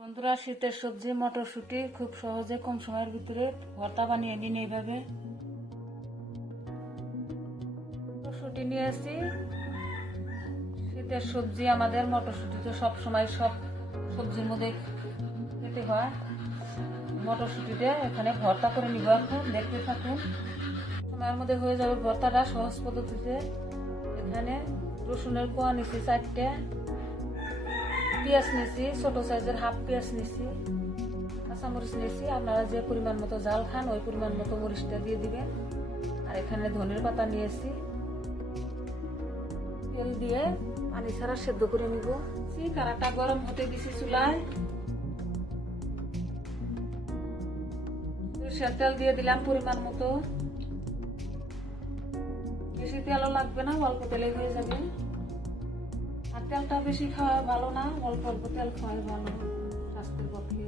বন্ধুরা, শীতের সবজি, মটরশুঁটি খুব সহজে কম সময়ের ভিতরে ভর্তা বানিয়ে নিন এইভাবে। মটরশুঁটি নিয়ে আসি। শীতের সবজি আমাদের মটরশুঁটি তো সব সময় সব সবজির মধ্যে খেতে হয়। মটরশুঁটিতে এখানে ভর্তা করে নিব এখন, দেখতে থাকুন। সময়ের মধ্যে হয়ে যাবে ভর্তাটা সহজ পদ্ধতিতে। এখানে রসুনের কোয়া নিচ্ছি চারটে। পেঁয়াজ নিয়েছি ছোট সাইজের হাফ পেঁয়াজ নিয়েছি কাঁচামরিচ নিয়েছি আপনারা যে পরিমাণ মতো জাল খান, ওই পরিমাণ মতো মরিচটা দিয়ে দিবেন। আর এখানে ধনের পাতা নিয়েছি। তেল দিয়ে পানি ছাড়া সেদ্ধ করে নিব। কারাটা গরম হতে দিছি চুলায়। সরষের তেল দিয়ে দিলাম পরিমাণ মতো। বেশি তেলও লাগবে না, অল্প তেলেই হয়ে যাবে। তেলটা বেশি খাওয়া ভালো না, অল্প অল্প তেল খাওয়াই ভালো, স্বাস্থ্যের পক্ষে।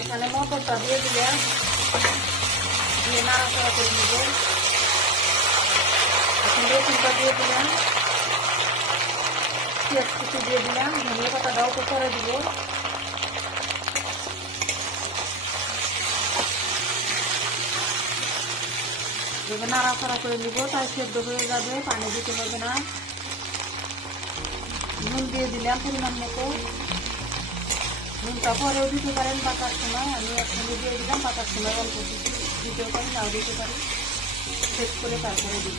এখানে মটরটা দিয়ে দিলাম দিয়ে নাড়াচাড়া করে নেব। দিয়ে দিলাম। পেঁয়াজ কুচি দিয়ে দিলাম? ধনিয়া পাতাটাও তো করে দিব। এবার নাড়াচাড়া করে নিব, তাই সেদ্ধ হয়ে যাবে, পানি দিতে হবে না। নুন দিয়ে দিলাম পরিমাণ মতো। নুনটা পরেও দিতে পারেন পাকার সময়। আমি একসঙ্গে দিয়ে দিলাম পাকার সময় অল্প কিছু দিতেও পারি, নাও দিতে পারি। সেট করে তারপরে দিব।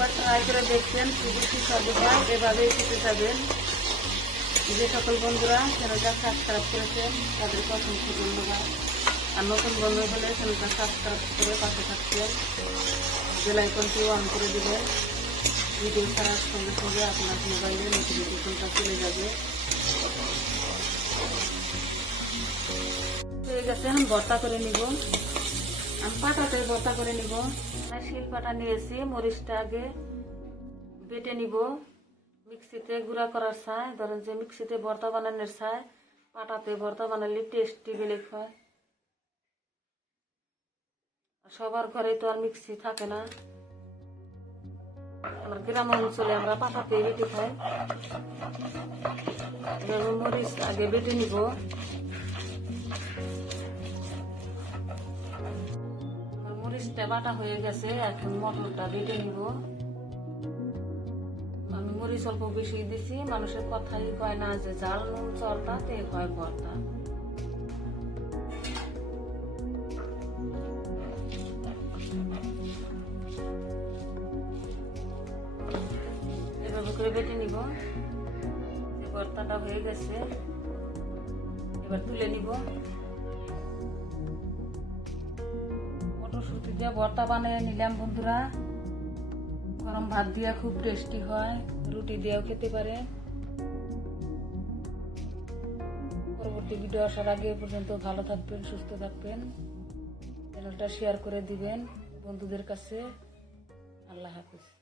একবার ট্রাই করে দেখবেন, খুবই সুস্বাদু হয় এভাবেই খেতে যাবেন। যে সকল বন্ধুরা চ্যানেলটা সাবস্ক্রাইব করেছেন তাদেরকে অসংখ্য ধন্যবাদ আর নতুন বন্ধু হলে চ্যানেলটা সাবস্ক্রাইব করে পাশে থাকবেন বেল আইকনটি অন করে দিবেন। ভিডিও ছাড়ার সঙ্গে সঙ্গে আপনার মোবাইলে নোটিফিকেশনটা চলে যাবে। হয়ে গেছে আমি ভর্তা করে নিব। আমি পাটাতে ভর্তা করে নিব। আমি শিল পাটা নিয়েছি, মরিচটা আগে বেটে নিব। মিক্সিতে গুঁড়া করার চায় ধরেন যে মিক্সিতে ভর্তা বানানোর চায় পাটাতে ভর্তা বানালে টেস্টি বেলেগ হয় সবার ঘরে তো আর মিক্সি থাকে না। আমার গ্রাম অঞ্চলে আমরা পাটাতে বেটে খাই। মরিচ আগে বেটে নিব। বাটা হয়ে গেছে, এখন মটরটা বেটে নিব। আমি মরিচ অল্প বেশি দিছি, মানুষের কথাই কয় না যে জাল নুন চলতা তে কয় ভর্তা। এভাবে করে বেটে নিব। ভর্তাটা হয়ে গেছে, এবার তুলে নিব। দিয়ে ভর্তা বানিয়ে নিলাম বন্ধুরা। গরম ভাত দিয়ে খুব টেস্টি হয়, রুটি দিয়েও খেতে পারে। পরবর্তী ভিডিও আসার আগে পর্যন্ত ভালো থাকবেন, সুস্থ থাকবেন। চ্যানেলটা শেয়ার করে দিবেন বন্ধুদের কাছে। আল্লাহ হাফিজ।